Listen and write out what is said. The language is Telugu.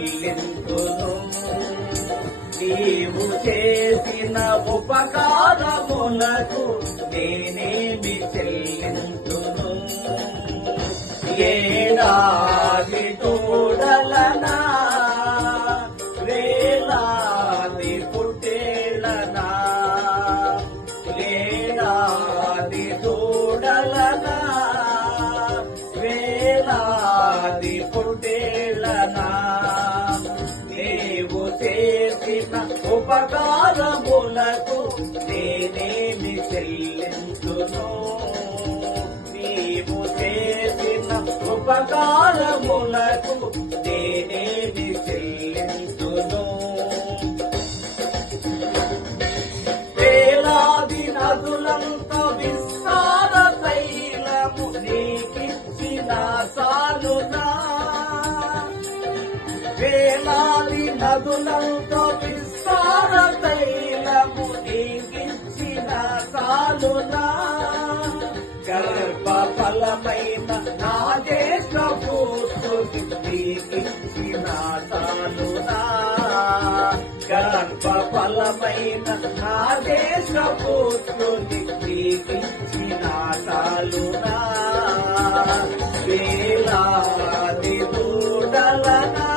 చెల్లింతును. నీవు చేసిన ఉపకారములకు నేనేమి చెల్లింతును. ఏడాది తోడలనా వేలాది పుట్టేళ్ళనా, ఏడాది తోడలనా వేలాది పుట్టేళ్ళనా, నీవు చేసిన ఉపకారములకు నేనేమి చెల్లింతును. నీవు చేసిన ఉపకారములకు నేనేమి చెల్లింతును. వేలాది నదులంత విస్తార తైలము నీకిచ్చిన చాలునా, వేలాది నదులంత విస్తార తైలము నీకిచ్చిన చాలునా, గర్భ ఫలమైన నా దేశ పుత్రుని నీకిచ్చిన చాలునా, గర్భ ఫలమైన నా దేశ పుత్రుని నీకిచ్చిన చాలునా, వేలాది దూడలనా